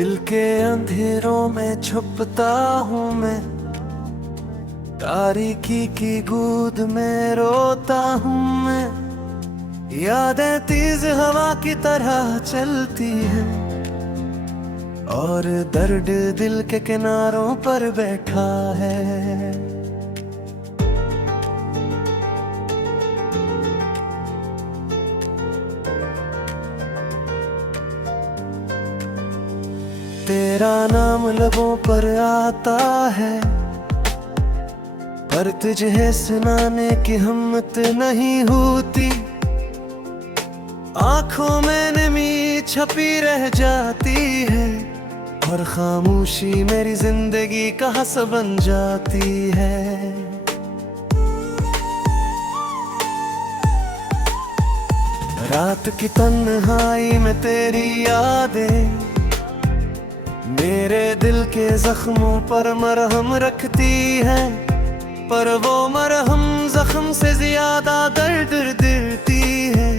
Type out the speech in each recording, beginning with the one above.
दिल के अंधेरों में छुपता हूँ मैं, तारीकी की गूद में रोता हूँ मैं। यादें तेज हवा की तरह चलती हैं और दर्द दिल के किनारों पर बैठा है। तेरा नाम लबों पर आता है, पर तुझे सुनाने की हिम्मत नहीं होती। आंखों में नमी छपी रह जाती है और खामोशी मेरी जिंदगी का हंस बन जाती है। रात की तन्हाई में तेरी यादें मेरे दिल के जख्मों पर मरहम रखती है, पर वो मरहम जख्म से ज्यादा दर्द देती है,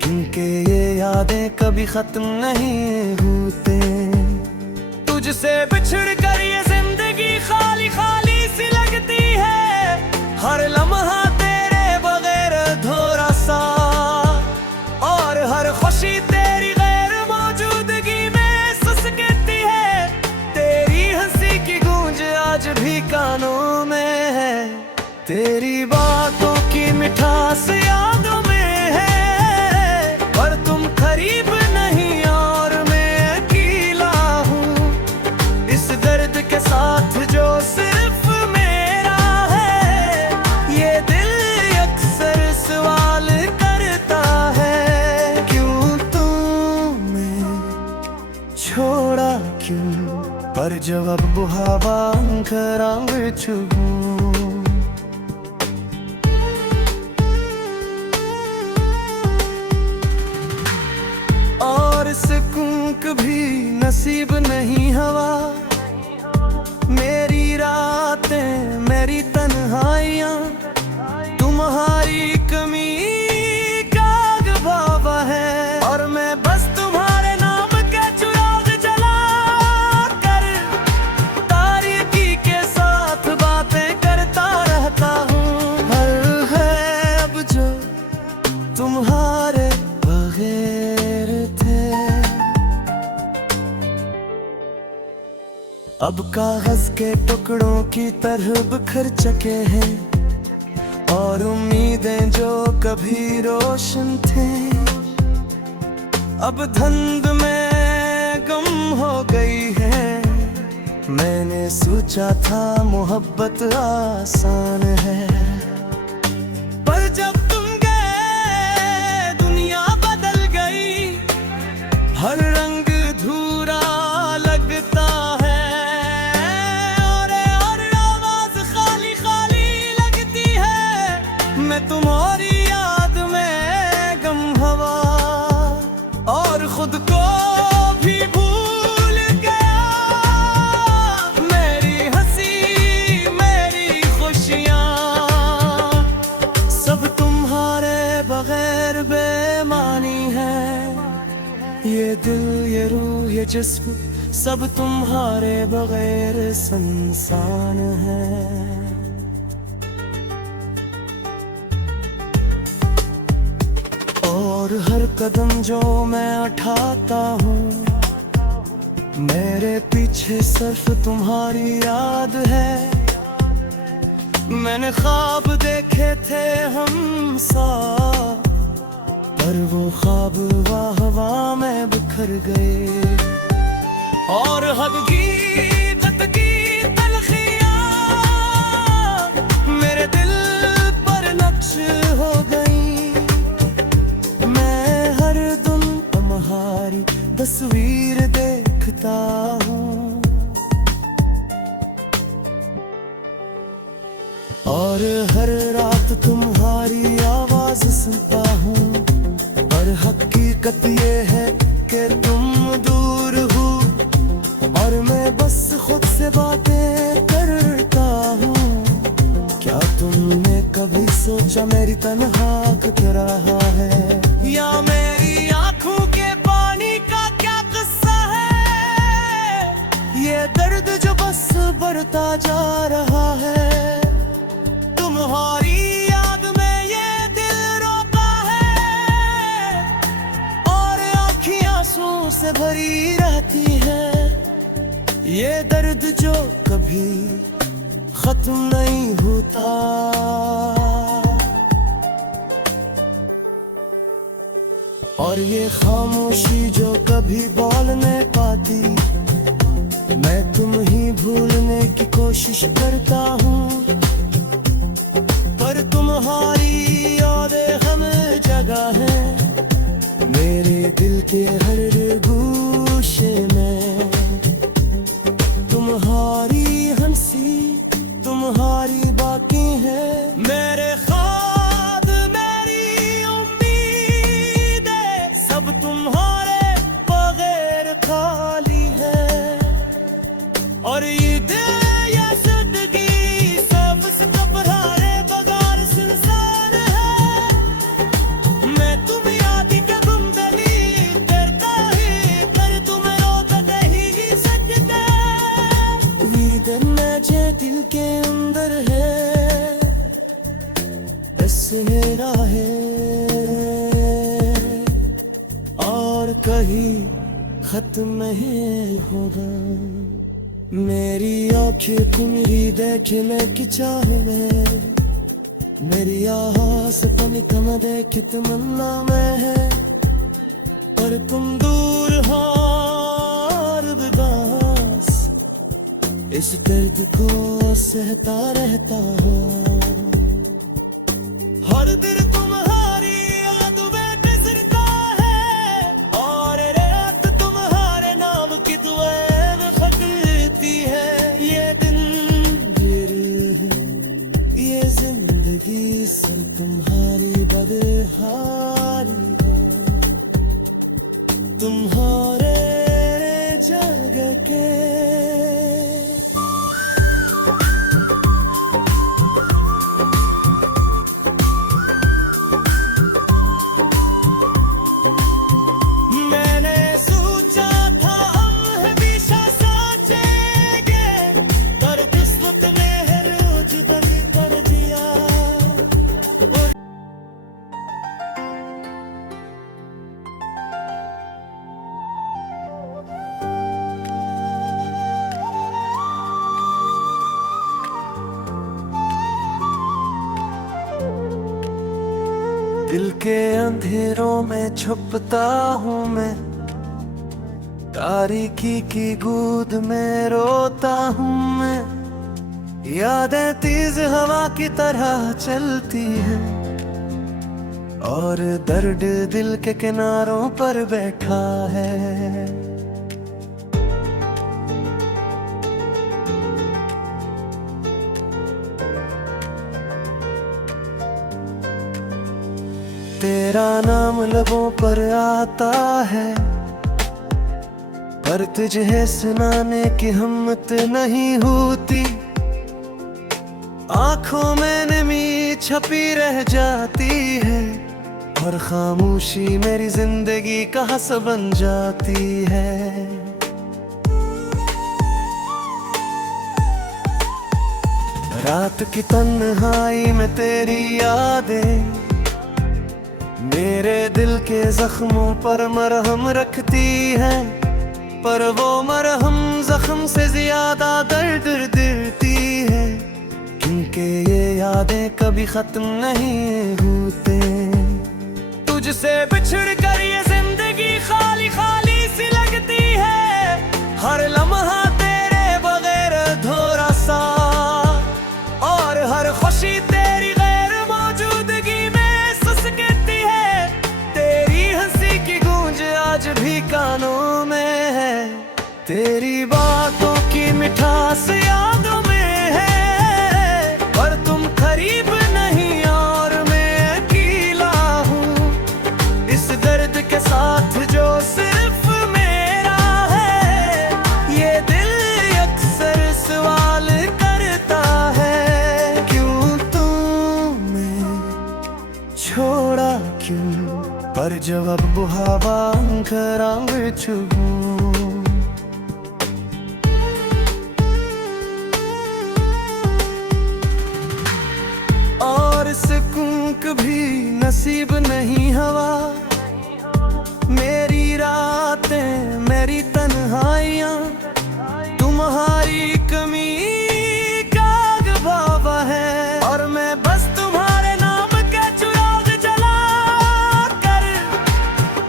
क्योंकि ये यादें कभी खत्म नहीं होते। तुझसे बिछड़ कर ये जिंदगी खाली खाली सी लगती है, हर लम्हा तेरे बगैर अधूरा सा, और हर खुशी तेरी गैर मौजूदगी में सुसकती है। तेरी हंसी की गूंज आज भी कानों में है, तेरी बातों की मिठास यादों में है, पर तुम करीब नहीं और मैं अकेला हूँ इस दर्द के साथ जो सिर्फ मेरा है। ये दिल अक्सर सवाल करता है, क्यों तूने छोड़ा क्यों, पर जवाब बुहावा अंग छू। और सुकून कभी नसीब नहीं हवा, मेरी रातें मेरी तन्हाइयाँ तुम्हारी कमी का गवाह है, और मैं बस तुम्हारे नाम के चिराग जला कर तारीकी के साथ बातें करता रहता हूँ। हर है अब जो तुम्हारे बगैर थे, अब कागज के टुकड़ों की तरह बिखर चुके हैं, और उम्मीदें जो कभी रोशन थे अब धुंध में गुम हो गई है। मैंने सोचा था मोहब्बत आसान है, पर जब तुम गए दुनिया बदल गई, हर रंग धूरा लगता है, और आवाज खाली खाली लगती है। मैं तुम्हारी याद में गम हवा और खुद को भी भूल गया। मेरी हंसी मेरी खुशियाँ सब तुम्हारे बगैर बेमानी है। ये दिल ये रूह ये जिस्म सब तुम्हारे बगैर सुनसान है। और हर कदम जो मैं उठाता हूँ मेरे पीछे सिर्फ तुम्हारी याद है। मैंने ख्वाब देखे थे हम साथ, पर वो ख्वाब हवा में बिखर गए, और हकीकत की तलखियाँ मेरे दिल पर नक्श हो गई। मैं हर दिन तुम्हारी तस्वीर देखता हूँ, और हर रात तुम्हारी आवाज सुनता हूँ, पर हकीकत ये है कि तुम दूर हो, और मैं बस खुद से बातें करता हूँ। क्या तुमने कभी सोचा मेरी तन्हा क्यों रहा है, या मेरी आंखों के पानी का क्या किस्सा है। बढ़ता जा रहा है। तुम्हारी याद में ये दिल रोता है और आँखें आंसू से भरी रहती है। ये दर्द जो कभी खत्म नहीं होता, और ये खामोशी जो कभी बोल नहीं पाती। मैं तुम ही भूलने की कोशिश करता हूँ, पर तुम्हारी यादें हमें जगह है मेरे दिल के हर गोशे में। तुम्हारी हंसी तुम्हारी बाकी है, मेरे ख्वाब मेरी उम्मीदें सब तुम्हारे बगैर खाली है। और ये दिल ये जिंदगी सबसे तुम्हारे बगैर सुनसान है। मैं तुम याद के तुम दली करता ही कर तुम रोता ही सकता। वीदन में जे दिल के अंदर है ऐसे मेरा है, और कहीं खत्म नहीं होगा। मेरी आँखें तुम्हारी देखे मैं कि चाहे में, मेरी आस पानी कम देखे तमन्ना में है। पर तुम दूर हो और उदास इस दर्द को सहता रहता हो। हर दिन तुम्हारी याद में गुजरता है और रात तुम्हारे नाम की दुआएं में खटती है। ये दिन ये जिंदगी सर तुम्हारी बदहाली है। तुम्हारे जग के दिल के अंधेरों में छुपता हूँ मैं, तारीकी की गूद में रोता हूँ मैं। यादें तेज हवा की तरह चलती है और दर्द दिल के किनारों पर बैठा है। तेरा नाम लबों पर आता है, पर तुझे सुनाने की हिम्मत नहीं होती। आंखों में नमी छपी रह जाती है और खामोशी मेरी जिंदगी का हंस बन जाती है। रात की तन्हाई में तेरी यादें मेरे दिल के जख्मों पर मरहम रखती है, पर वो मरहम जख्म से ज्यादा दर्द देती है, क्योंकि ये यादें कभी खत्म नहीं होते। तुझसे बिछड़ कर ये जिंदगी खाली खाली सी लगती है, हर लम्हा तेरे बगैर अधूरा सा, और हर खुशी तेरी गैर मौजूदगी में सुसकती है। तेरी हंसी की गूंज आज भी कानों में है, तेरी बातों की मिठास यादों में है, पर तुम करीब नहीं और मैं अकेला हूँ इस दर्द के साथ जो सिर्फ मेरा है। ये दिल अक्सर सवाल करता है, क्यों तूने छोड़ा क्यों, पर जवाब बुहावा करांग छू। एक भी नसीब नहीं हवा, मेरी रातें मेरी तन्हाइयाँ तुम्हारी कमी का गवाह है। और मैं बस तुम्हारे नाम के चिराग जला कर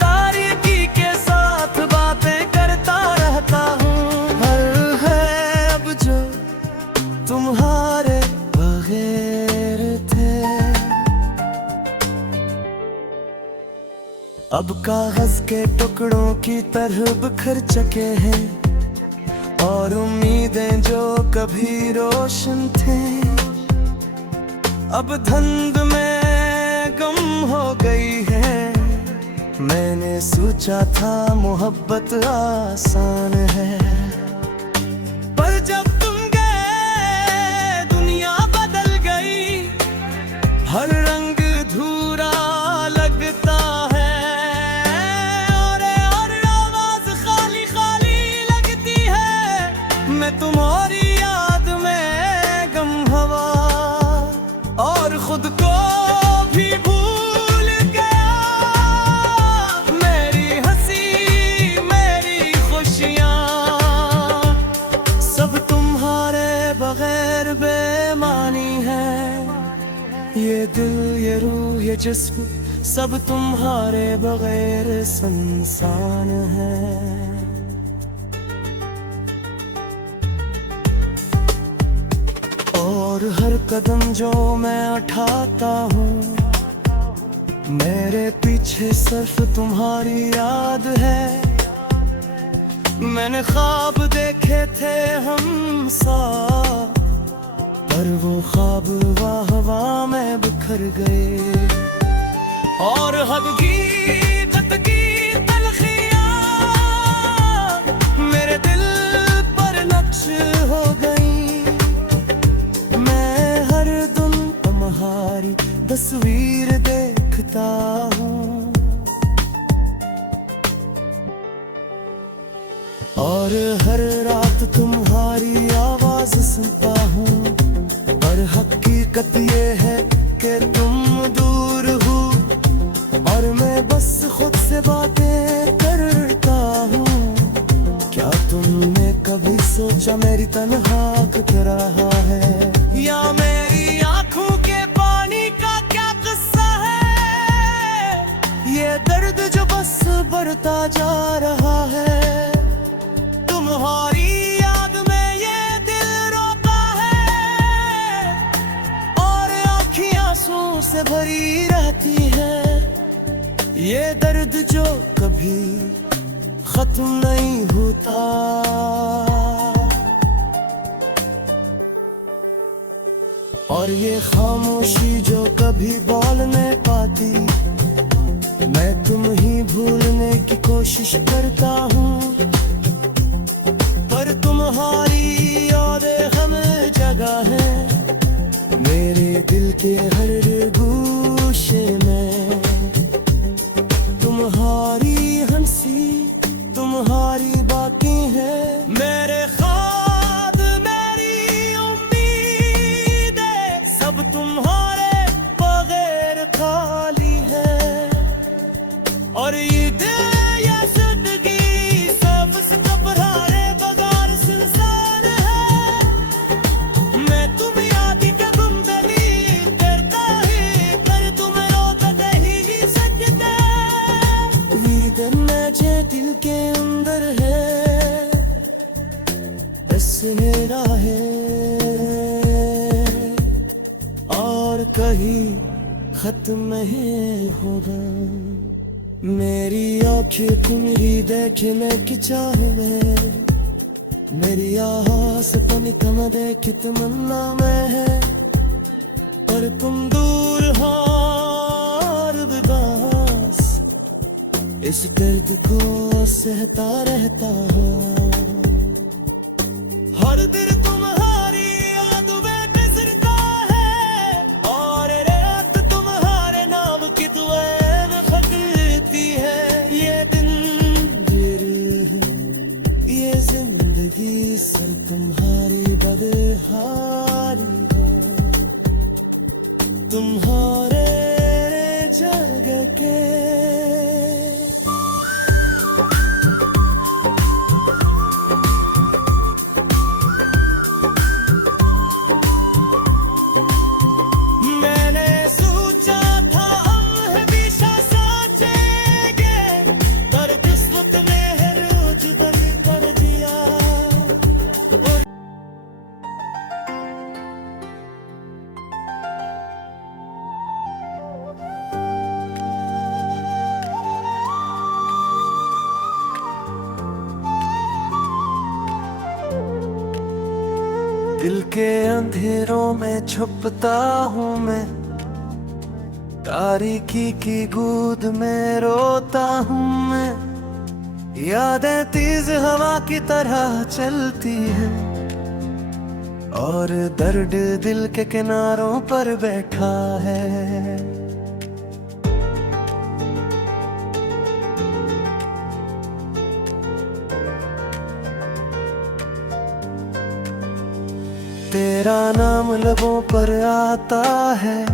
तारीकी के साथ बातें करता रहता हूँ। हर है अब जो तुम्हारे बगैर थे। अब कागज के टुकड़ों की तरह बिखर चुके हैं, और उम्मीदें जो कभी रोशन थे अब धुंध में गुम हो गई है। मैंने सोचा था मोहब्बत आसान है, पर जब तुम गए दुनिया बदल गई। हर रंग धूरा लगता है और आवाज खाली खाली लगती है। मैं तुम्हारी याद में गम हवा और खुद को भी भूल गया। मेरी हंसी मेरी खुशियाँ सब तुम्हारे बगैर बेमानी है। ये दिल ये रूह ये जिस्म सब तुम्हारे बगैर सुनसान है। और हर कदम जो मैं उठाता हूँ मेरे पीछे सिर्फ तुम्हारी याद है। मैंने ख्वाब देखे थे हम साथ, पर वो ख्वाब हवा में बिखर गए। और हकीकत की तलखियाँ मेरे दिल पर नक्श हो गई। मैं हर दिन तुम्हारी तस्वीर देखता हूँ, और हर रात तुम्हारी आवाज सुनता हूँ। पर हकीकत ये है कि तुम दूर हो, और मैं बस खुद से बातें करता हूँ। क्या तुमने कभी सोचा मेरी तन्हा कट रहा है, या मेरी आंखों के पानी का क्या किस्सा है। ये दर्द जो बस बढ़ता जा रहा है, तुम्हारी याद में ये दिल रोता है, और आँखियाँ आंसू से भरी रहती है। ये दर्द जो कभी खत्म नहीं होता। और ये खामोशी जो कभी बोल नहीं पाती, मैं तुम ही भूलने की कोशिश करता हूँ। पर तुम्हारी यादें हमें जगह है मेरे दिल के हर गोशे में। तुम्हारी हंसी तुम्हारी बातें हैं मेरे ख्वाब मेरी उम्मीदें सब तुम्हारे बगैर खाली है। और ये दिल ये जिंदगी सबसे तुम्हारे बगैर सुनसान है। मैं तुम याद के तुम दली करता ही, पर तुम रोता ही सकता। जे दिल के अंदर है बस मेरा है, और कहीं खत्म नहीं होगा। मेरी आंखें तुम्हारी देखे मैं कि चाहे मेरी आस तनिक न देखे तमन्ना में है। पर तुम दूर हो और विदास इस दर्द को सहता रहता हो। हर दिल तुम्हारी याद में गुजरता है, और रात तुम्हारे नाम की दुआएं में खटती है। ये दिन ये जिंदगी सर तुम्हारी बदहारी है। तुम्हारे दिल के अंधेरों में छुपता हूँ मैं, तारीकी की गूद में रोता हूँ मैं। यादें तेज हवा की तरह चलती हैं और दर्द दिल के किनारों पर बैठा है। तेरा नाम लबों पर आता है,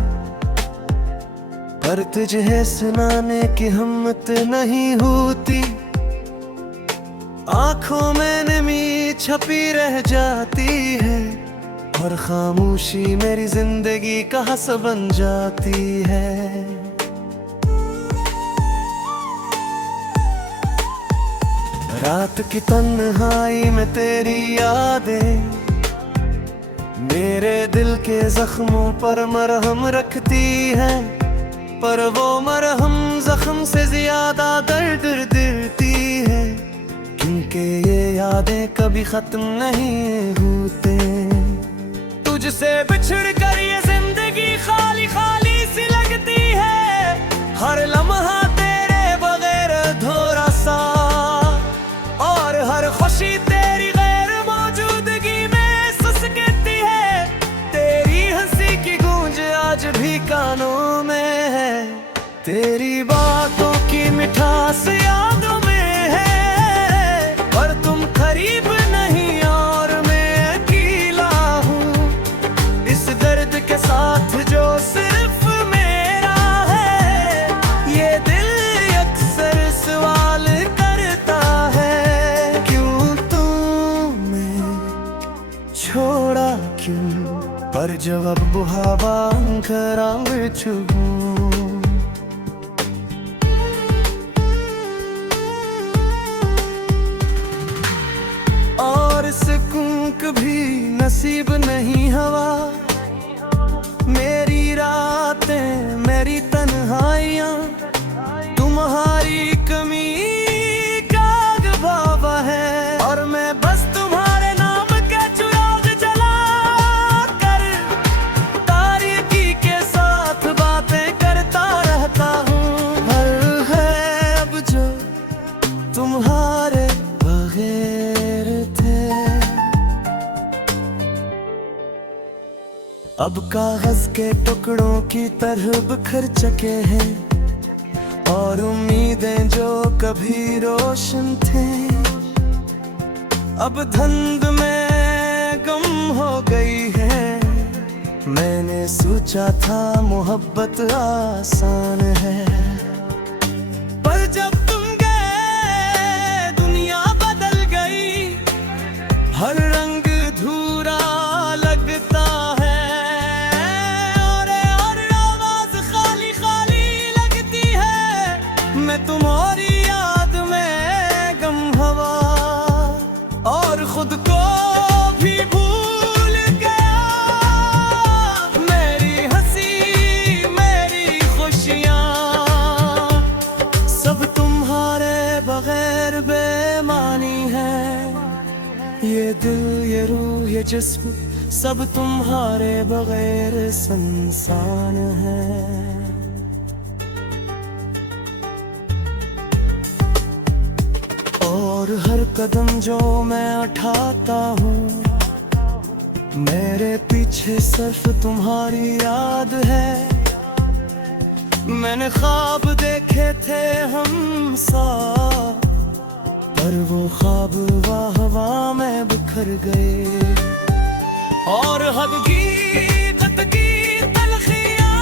पर तुझे सुनाने की हिम्मत नहीं होती। आंखों में नमी छपी रह जाती है और खामोशी मेरी जिंदगी का हंस बन जाती है। रात की तन्हाई में तेरी यादें मेरे दिल के जख्मों पर मरहम रखती है, पर वो मरहम जख्म से ज्यादा दर्द देती है, क्योंकि ये यादें कभी खत्म नहीं होते। तुझसे बिछड़ कर ये जिंदगी खाली खाली सी लगती है, हर लम्हा तेरे बगैर अधूरा सा, और हर खुशी तेरी गैर मौजूदगी में सुसकती है। तेरी हंसी की गूंज आज भी कानों में है, तेरी बातों की मिठास यादों में है, पर तुम करीब नहीं और मैं अकेला हूँ इस दर्द के साथ जो सिर्फ मेरा है। ये दिल अक्सर सवाल करता है, क्यों तूने छोड़ा क्यों, पर जवाब बुहावा करांग छुबू। और सुकून कभी नसीब नहीं हवा, मेरी रातें मेरी तन्हाइयाँ तुम्हारी कमी का गवाह है, और मैं बस तुम्हारे नाम के चिराग जला कर तारीकी के साथ बातें करता रहता हूँ। हर है अब जो तुम्हारे बगैर थे, अब कागज के टुकड़ों की तरह बिखर चुके हैं, और उम्मीदें जो कभी रोशन थे अब धुंध में गुम हो गई है। मैंने सोचा था मोहब्बत आसान है, पर जब तुम गए दुनिया बदल गई, हर रंग धूरा लगता है, और आवाज खाली खाली लगती है। मैं तुम्हारी याद में गम हवा और खुद को भी भूल गया। मेरी हंसी मेरी खुशियाँ सब तुम्हारे बगैर बेमानी है। ये दिल ये रूह ये जिस्म सब तुम्हारे बगैर संसान है। और हर कदम जो मैं उठाता हूँ मेरे पीछे सिर्फ तुम्हारी याद है। मैंने ख्वाब देखे थे हम साथ, पर वो ख्वाब हवा में बिखर गए, और हकीकत की तलखियाँ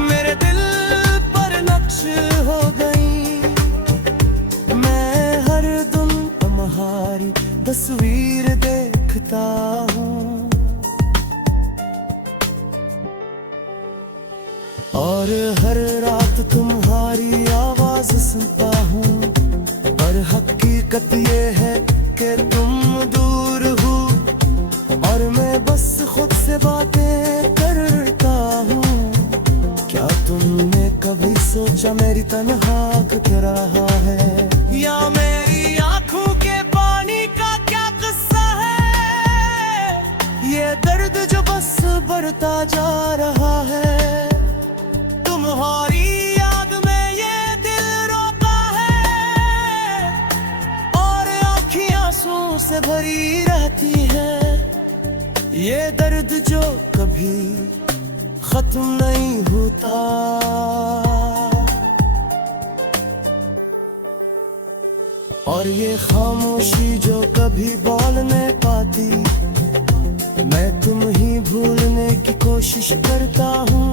मेरे दिल पर नक्श हो गई। मैं हर दिन तुम्हारी तस्वीर देखता हूँ, और हर रात तुम्हारी आवाज सुनता हूँ, पर हकीकत ये है कि तुम दूर हो, और मैं बस खुद से बातें करता हूँ। क्या तुमने कभी सोचा मेरी तन्हा क्या रहा है, या मेरी आंखों के पानी का क्या किस्सा है। जा रहा है। तुम्हारी याद में ये दिल रोता है और आँखें आंसू से भरी रहती है। ये दर्द जो कभी खत्म नहीं होता, और ये खामोशी जो कभी बोल नहीं पाती। मैं तुम ही भूलने की कोशिश करता हूँ,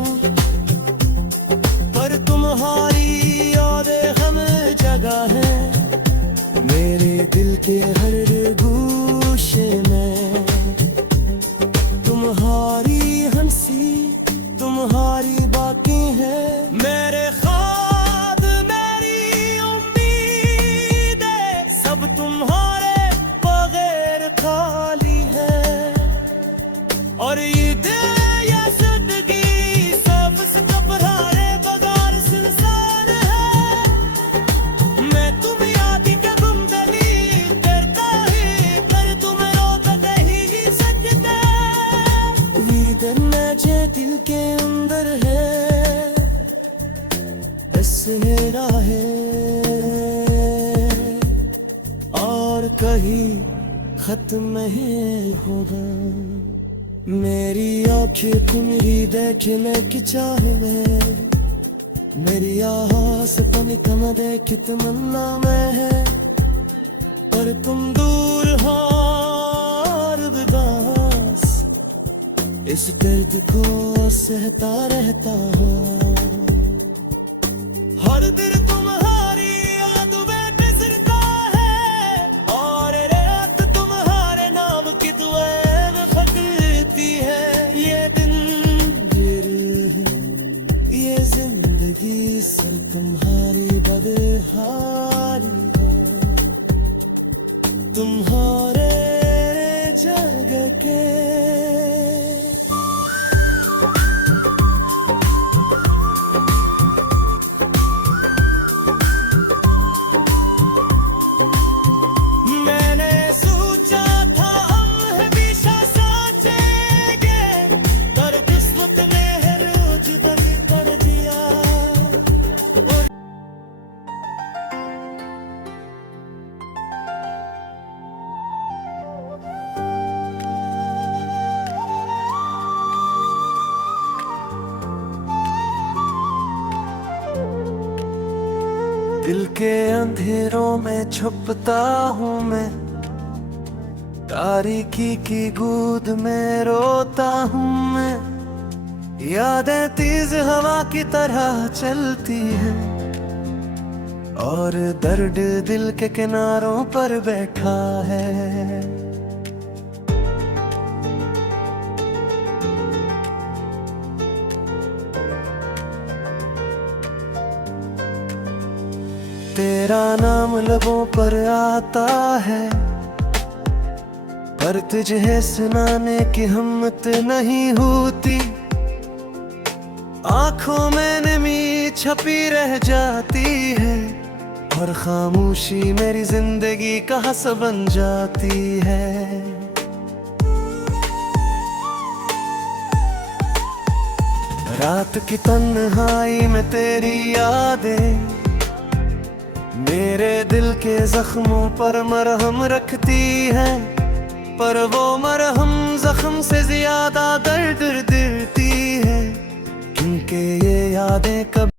पर तुम्हारी यादें हमें जगह है मेरे दिल के हर गोशे में। तुम्हारी हंसी तुम्हारी बाकी है, मेरे ख्वाब मेरी उम्मीदें सब तुम्हारे बगैर खाली है। और ये दिल ये जिंदगी सबसे घबराए बगैर सुनसान है। मैं तुम याद के गुम दली करता ही, पर तुम रोता ही सकता। ये दर्द जे दिल के अंदर है, बस मेरा है और कहीं खत्म नहीं होगा। मेरी आँखें तुम्हारी देखने की चाह में, मेरी आस पानी कम देख तमन्ना में है, पर तुम दूर हो और उदास इस दर्द को सहता रहता हो। हर दिन तुम्हारी याद में गुजरता है और रात तुम्हारे नाम की दुआएं में खटती है। ये दिन ये जिंदगी सर तुम्हारी बदहाली है, तुम्हारे जग के। दिल के अंधेरों में छुपता हूँ मैं, तारीकी की गूद में रोता हूँ मैं। यादें तेज हवा की तरह चलती हैं और दर्द दिल के किनारों पर बैठा है। तेरा नाम लबों पर आता है, पर तुझे सुनाने की हिम्मत नहीं होती। आंखों में नमी छपी रह जाती है और खामोशी मेरी जिंदगी का हंस बन जाती है। रात की तन्हाई में तेरी यादें मेरे दिल के जख्मों पर मरहम रखती है, पर वो मरहम जख्म से ज्यादा दर्द देती है, क्योंकि ये यादें कभी